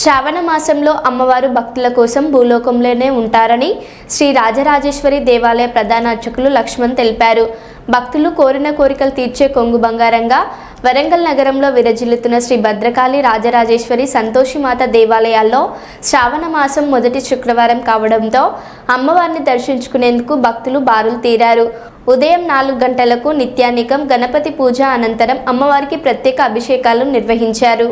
శ్రావణ మాసంలో అమ్మవారు భక్తుల కోసం భూలోకంలోనే ఉంటారని శ్రీ రాజరాజేశ్వరి దేవాలయ ప్రధాన అర్చకులు లక్ష్మణ్ తెలిపారు. భక్తులు కోరిన కోరికలు తీర్చే కొంగు బంగారంగా వరంగల్ నగరంలో విరజిల్లుతున్న శ్రీ భద్రకాళి రాజరాజేశ్వరి సంతోషిమాత దేవాలయాల్లో శ్రావణ మాసం మొదటి శుక్రవారం కావడంతో అమ్మవారిని దర్శించుకునేందుకు భక్తులు బారులు తీరారు. ఉదయం 4 గంటలకు నిత్యానికం గణపతి పూజ అనంతరం అమ్మవారికి ప్రత్యేక అభిషేకాలు నిర్వహించారు.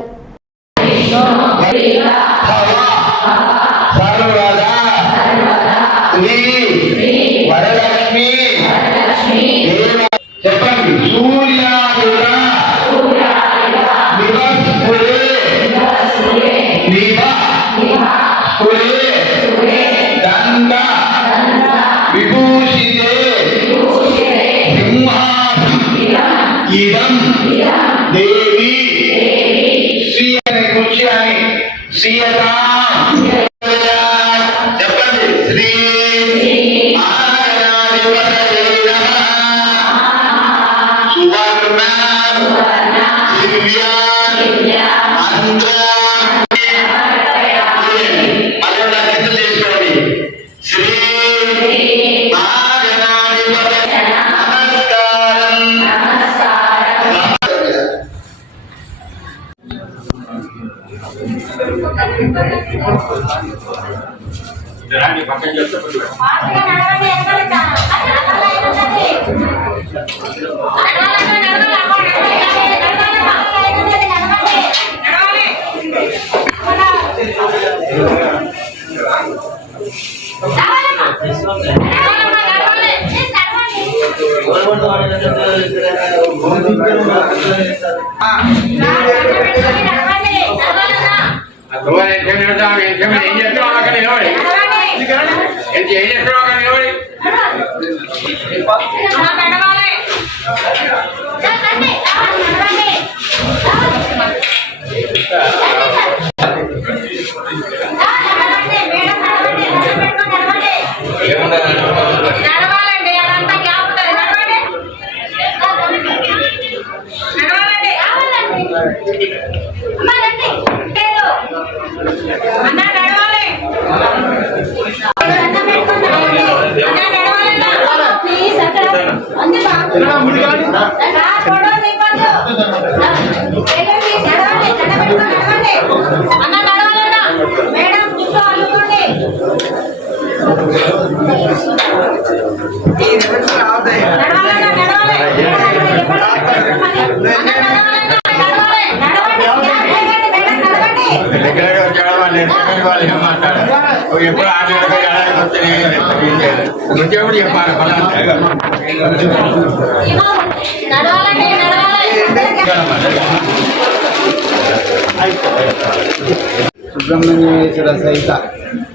సుబ్రహ్మణ్యేశ్వర సహిత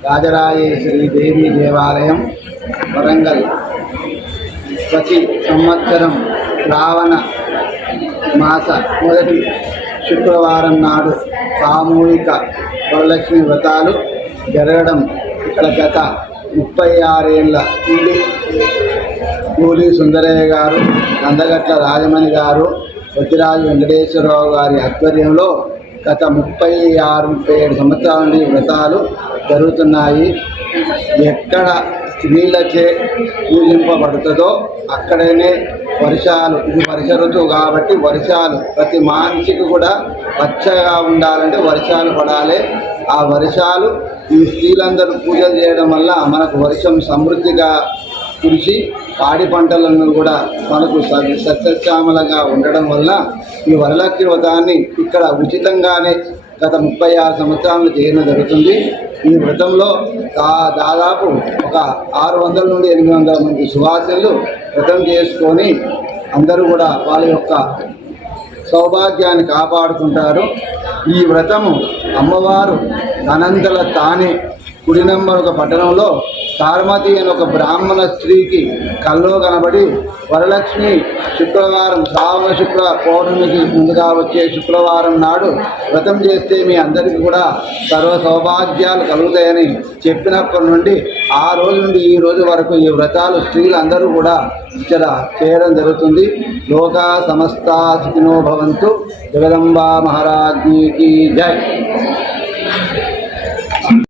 రాజరాజేశ్వరి దేవి దేవాలయం వరంగల్ ప్రతి సంవత్సరం శ్రావణ మాస మొదటి శుక్రవారం నాడు సామూహిక వరలక్ష్మి వ్రతాలు జరగడం ఇక్కడ గత 36 ఏళ్ల నుండి కూలి సుందరయ్య గారు, నందగట్ల రాజమణి గారు, వజ్రాజు వెంకటేశ్వరరావు గారి ఆధ్వర్యంలో గత 36-37 సంవత్సరాల నుండి వ్రతాలు జరుగుతున్నాయి. ఎక్కడ స్త్రీలచే పూజింపబడుతుందో అక్కడనే వర్షాలు, ఇది వర్ష ఋతువు కాబట్టి వర్షాలు ప్రతి మనిషికి కూడా పచ్చగా ఉండాలంటే వర్షాలు పడాలి. ఆ వర్షాలు ఈ స్త్రీలందరూ పూజలు చేయడం వల్ల మనకు వర్షం సమృద్ధిగా కురిసి పాడి పంటలను కూడా మనకు సస్యశ్యామలంగా ఉండడం వల్ల ఈ వరలక్ష్మి వ్రతాన్ని ఇక్కడ ఉచితంగానే గత 36 సంవత్సరాలు చేయడం జరుగుతుంది. ఈ వ్రతంలో దాదాపు ఒక 600 నుండి 800 మంది సువాసినులు వ్రతం చేసుకొని అందరూ కూడా వాళ్ళ యొక్క సౌభాగ్యాన్ని కాపాడుకుంటారు. ఈ వ్రతము అమ్మవారు అనంతల తానే కుడి నంబర్ ఒక పట్టణంలో సారమతి అని ఒక బ్రాహ్మణ స్త్రీకి కల్లో కనబడి వరలక్ష్మి శుక్రవారం శ్రావణ శుక్ర పౌర్ణమికి ముందుగా వచ్చే శుక్రవారం నాడు వ్రతం చేస్తే మీ అందరికీ కూడా సర్వ సౌభాగ్యాలు కలుగుతాయని చెప్పినప్పటి నుండి ఆ రోజు నుండి ఈ రోజు వరకు ఈ వ్రతాలు స్త్రీలందరూ కూడా ఇక్కడ చేయడం జరుగుతుంది. లోకా సమస్తా సుఖినో భవంతు. జగదంబా మహారాజ్ఞికి జై.